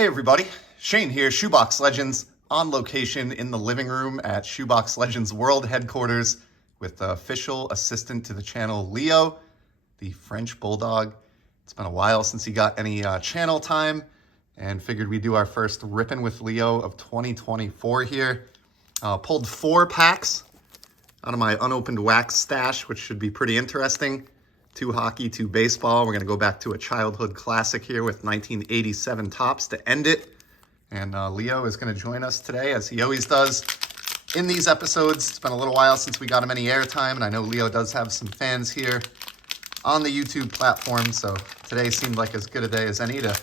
Hey everybody, Shane here, Shoebox Legends, on location in the living room at Shoebox Legends World Headquarters with the official assistant to the channel, Leo, the French Bulldog. It's been a while since he got any channel time and figured we'd do our first Rippin' with Leo of 2024 here. Pulled 4 packs out of my unopened wax stash, which should be pretty interesting. 2 hockey, 2 baseball. We're going to go back to a childhood classic here with 1987 Topps to end it. And Leo is going to join us today, as he always does in these episodes. It's been a little while since we got him any airtime, and I know Leo does have some fans here on the YouTube platform, so today seemed like as good a day as any to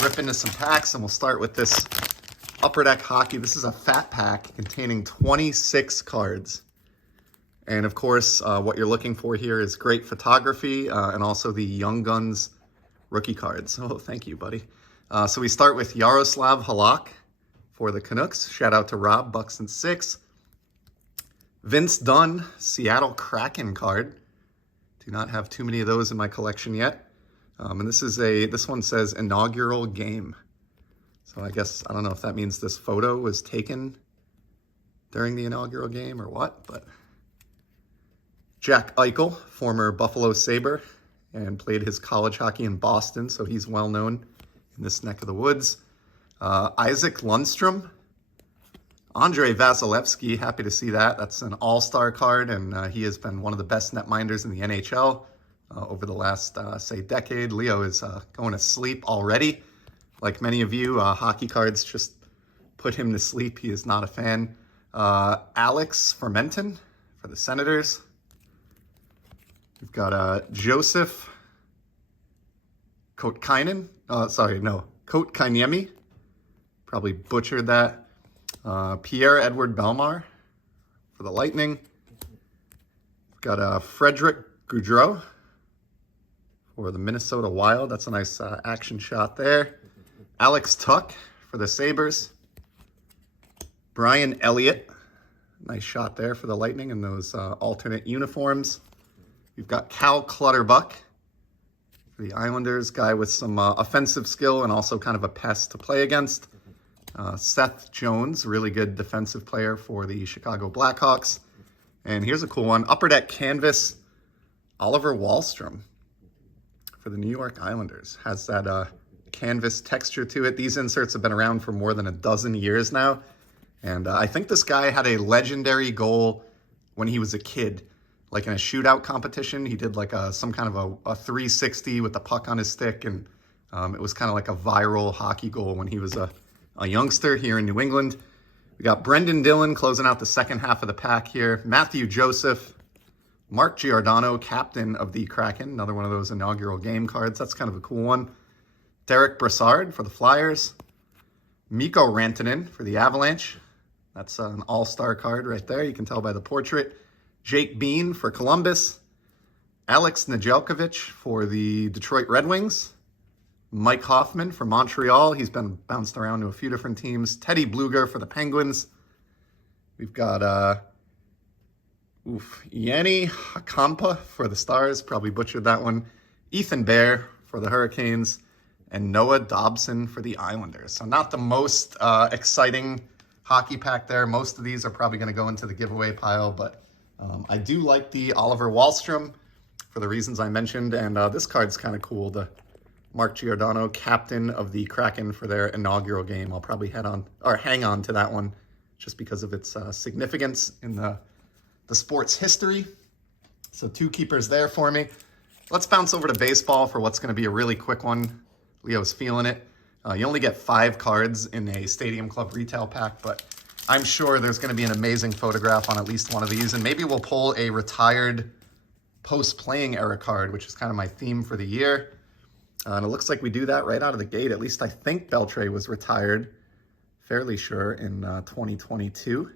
rip into some packs, and we'll start with this Upper Deck Hockey. This is a fat pack containing 26 cards. And of course, what you're looking for here is great photography and also the Young Guns rookie cards. Oh, thank you, buddy. So we start with Yaroslav Halak for the Canucks. Shout out to Rob, Bucks and 6. Vince Dunn, Seattle Kraken card. Do not have too many of those in my collection yet. And this one says inaugural game. So I guess, I don't know if that means this photo was taken during the inaugural game or what, but Jack Eichel, former Buffalo Sabre, and played his college hockey in Boston, so he's well known in this neck of the woods. Isaac Lundstrom, Andrei Vasilevsky, happy to see that. That's an all-star card, and he has been one of the best netminders in the NHL over the last, say, decade. Leo is going to sleep already. Like many of you, hockey cards just put him to sleep. He is not a fan. Alex Fermenton for the Senators. We've got Joseph Kotkaniemi. Kotkaniemi. Probably butchered that. Pierre-Edouard Bellemare for the Lightning. We've got Frederick Gaudreau for the Minnesota Wild. That's a nice action shot there. Alex Tuch for the Sabres. Brian Elliott. Nice shot there for the Lightning in those alternate uniforms. We've got Cal Clutterbuck for the Islanders, guy with some offensive skill and also kind of a pest to play against. Seth Jones, really good defensive player for the Chicago Blackhawks. And here's a cool one, Upper Deck Canvas, Oliver Wahlstrom for the New York Islanders. Has that canvas texture to it. These inserts have been around for more than a dozen years now. And I think this guy had a legendary goal when he was a kid. Like in a shootout competition, he did like some kind of a 360 with the puck on his stick, and it was kind of like a viral hockey goal when he was a youngster here in New England. We got Brendan Dillon closing out the second half of the pack here. Matthew Joseph, Mark Giordano, captain of the Kraken, another one of those inaugural game cards. That's kind of a cool one. Derek Brassard for the Flyers. Mikko Rantanen for the Avalanche. That's an all-star card right there. You can tell by the portrait. Jake Bean for Columbus. Alex Nedeljkovic for the Detroit Red Wings. Mike Hoffman for Montreal. He's been bounced around to a few different teams. Teddy Bluger for the Penguins. We've got Yanni Hakampa for the Stars. Probably butchered that one. Ethan Bear for the Hurricanes. And Noah Dobson for the Islanders. So not the most exciting hockey pack there. Most of these are probably going to go into the giveaway pile, but I do like the Oliver Wahlstrom for the reasons I mentioned, and this card's kind of cool, the Mark Giordano, captain of the Kraken for their inaugural game. I'll probably hang on to that one just because of its significance in the sport's history. So 2 keepers there for me. Let's bounce over to baseball for what's going to be a really quick one. Leo's feeling it. You only get 5 cards in a Stadium Club retail pack, but I'm sure there's going to be an amazing photograph on at least one of these, and maybe we'll pull a retired post-playing era card, which is kind of my theme for the year. And it looks like we do that right out of the gate. At least I think Beltre was retired, fairly sure, in 2022.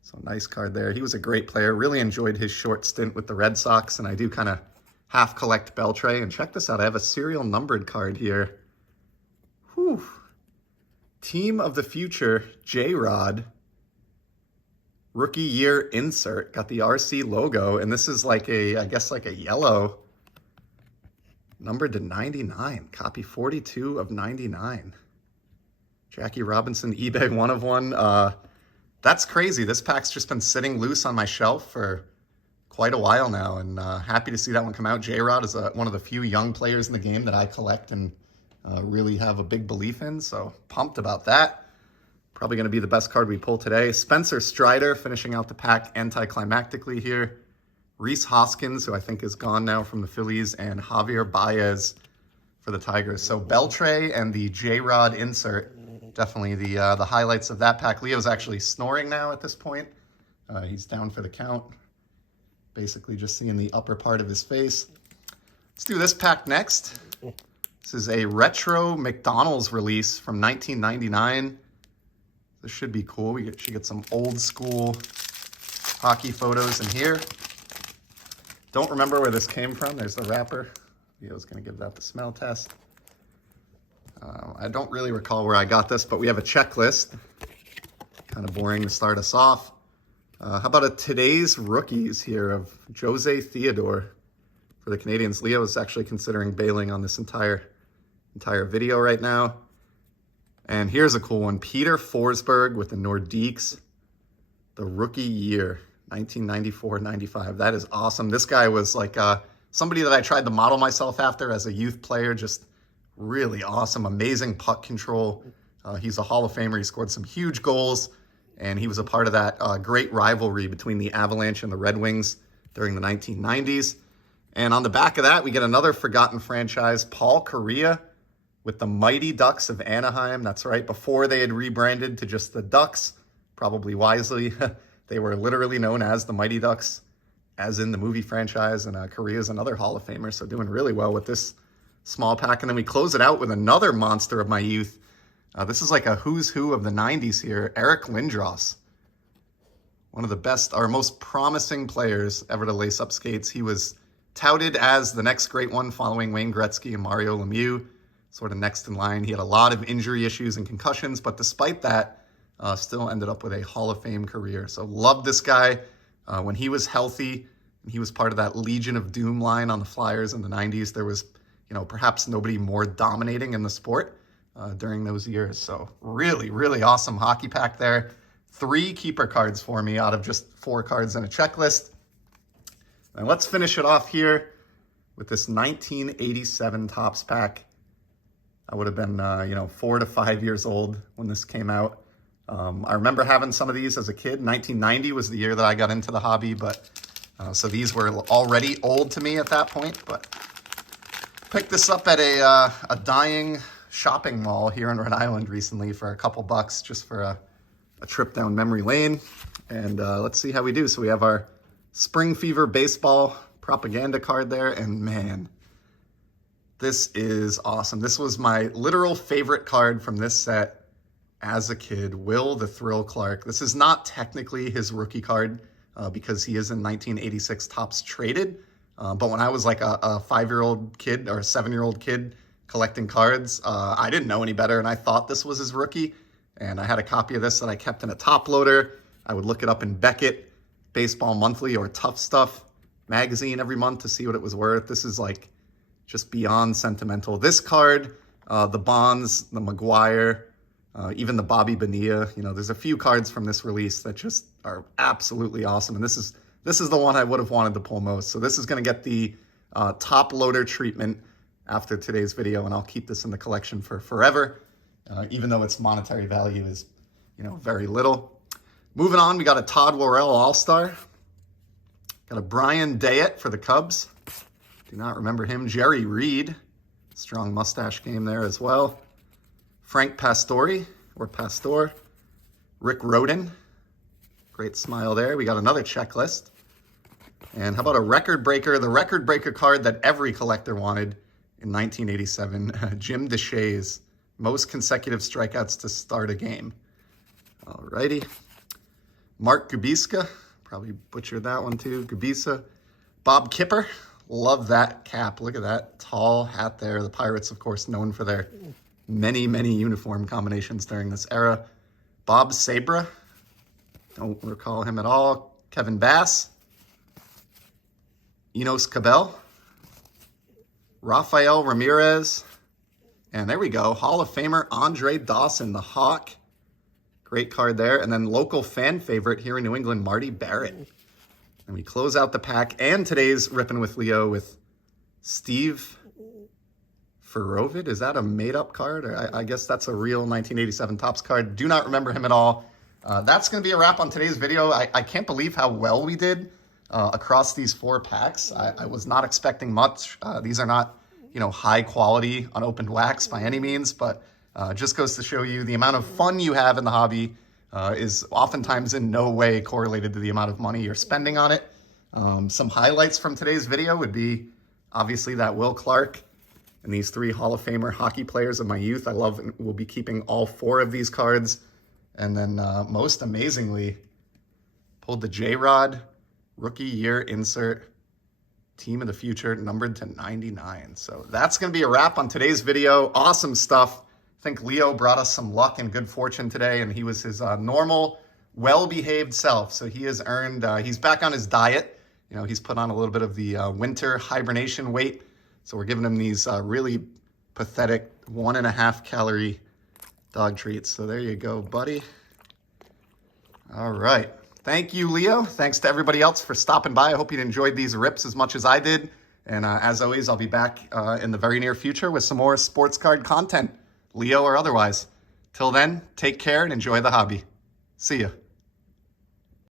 So nice card there. He was a great player. Really enjoyed his short stint with the Red Sox, and I do kind of half collect Beltre. And check this out. I have a serial numbered card here. Whew. Team of the Future, J-Rod, rookie year insert. Got the RC logo, and this is like I guess like a yellow, numbered to 99. Copy 42 of 99. Jackie Robinson, eBay 1 of 1. That's crazy. This pack's just been sitting loose on my shelf for quite a while now, and happy to see that one come out. J-Rod is one of the few young players in the game that I collect and really have a big belief in, so pumped about that. Probably going to be the best card we pull today. Spencer Strider finishing out the pack anticlimactically here. Rhys Hoskins, who I think is gone now from the Phillies, and Javier Baez for the Tigers. So Beltre and the J-Rod insert, definitely the highlights of that pack. Leo's actually snoring now at this point. He's down for the count. Basically just seeing the upper part of his face. Let's do this pack next. This is a retro McDonald's release from 1999. This should be cool. We should get some old school hockey photos in here. Don't remember where this came from. There's the wrapper. Leo's going to give that the smell test. I don't really recall where I got this, but we have a checklist. Kind of boring to start us off. How about a today's rookies here of Jose Theodore for the Canadians. Leo is actually considering bailing on this entire video right now. And here's a cool one. Peter Forsberg with the Nordiques, the rookie year, 1994-95. That is awesome. This guy was like somebody that I tried to model myself after as a youth player. Just really awesome, amazing puck control. He's a Hall of Famer. He scored some huge goals, and he was a part of that great rivalry between the Avalanche and the Red Wings during the 1990s. And on the back of that, we get another forgotten franchise, Paul Kariya with the Mighty Ducks of Anaheim. That's right, before they had rebranded to just the Ducks, probably wisely. They were literally known as the Mighty Ducks, as in the movie franchise, and Kariya's another Hall of Famer, so doing really well with this small pack. And then we close it out with another monster of my youth. This is like a who's who of the 90s here, Eric Lindros. One of the best, or most promising players ever to lace up skates. He was touted as the next great one following Wayne Gretzky and Mario Lemieux, sort of next in line. He had a lot of injury issues and concussions, but despite that, still ended up with a Hall of Fame career. So loved this guy when he was healthy. He was part of that Legion of Doom line on the Flyers in the 90s. There was, perhaps nobody more dominating in the sport during those years. So really, really awesome hockey pack there. 3 keeper cards for me out of just 4 cards in a checklist. And let's finish it off here with this 1987 Topps pack. I would have been, 4 to 5 years old when this came out. I remember having some of these as a kid. 1990 was the year that I got into the hobby, but so these were already old to me at that point. But picked this up at a dying shopping mall here in Rhode Island recently for a couple bucks, just for a trip down memory lane. And let's see how we do. So we have our Spring Fever baseball propaganda card there, and man, this is awesome. This was my literal favorite card from this set as a kid, Will the Thrill Clark. This is not technically his rookie card because he is in 1986 Topps traded. But when I was like a 5-year-old kid or a 7-year-old kid collecting cards, I didn't know any better, and I thought this was his rookie. And I had a copy of this that I kept in a top loader. I would look it up in Beckett, Baseball Monthly, or Tough Stuff magazine every month to see what it was worth. This is like just beyond sentimental. This card, the Bonds, the McGuire, even the Bobby Bonilla, there's a few cards from this release that just are absolutely awesome. And this is the one I would have wanted to pull most. So this is going to get the top loader treatment after today's video, and I'll keep this in the collection for forever, even though its monetary value is, very little. Moving on, we got a Todd Worrell All-Star. Got a Brian Dayett for the Cubs. Do not remember him. Jerry Reed, strong mustache game there as well. Frank Pastore, or Pastor. Rick Rhoden, great smile there. We got another checklist. And how about a record breaker? The record breaker card that every collector wanted in 1987. Jim Deshaies, most consecutive strikeouts to start a game. Alrighty. Mark Kubiska, probably butchered that one too. Kubica. Bob Kipper, love that cap. Look at that tall hat there. The Pirates, of course, known for their many, many uniform combinations during this era. Bob Sabra, don't recall him at all. Kevin Bass. Enos Cabell. Rafael Ramirez. And there we go. Hall of Famer Andre Dawson, the Hawk. Great card there. And then local fan favorite here in New England, Marty Barrett. And we close out the pack and today's Rippin' with Leo with Steve Ferovid. Is that a made-up card? Or I guess that's a real 1987 Topps card. Do not remember him at all. That's going to be a wrap on today's video. I can't believe how well we did across these 4 packs. I was not expecting much. These are not, high quality unopened wax by any means, but just goes to show you the amount of fun you have in the hobby is oftentimes in no way correlated to the amount of money you're spending on it. Some highlights from today's video would be obviously that Will Clark and these 3 Hall of Famer hockey players of my youth. I love and will be keeping all 4 of these cards. And then most amazingly, pulled the J-Rod Rookie Year Insert Team of the Future numbered to 99. So that's going to be a wrap on today's video. Awesome stuff. I think Leo brought us some luck and good fortune today, and he was his normal, well-behaved self. So he has earned, he's back on his diet. He's put on a little bit of the winter hibernation weight. So we're giving him these really pathetic 1.5 calorie dog treats. So there you go, buddy. All right. Thank you, Leo. Thanks to everybody else for stopping by. I hope you enjoyed these rips as much as I did. And as always, I'll be back in the very near future with some more sports card content, Leo or otherwise. Till then, take care and enjoy the hobby. See ya.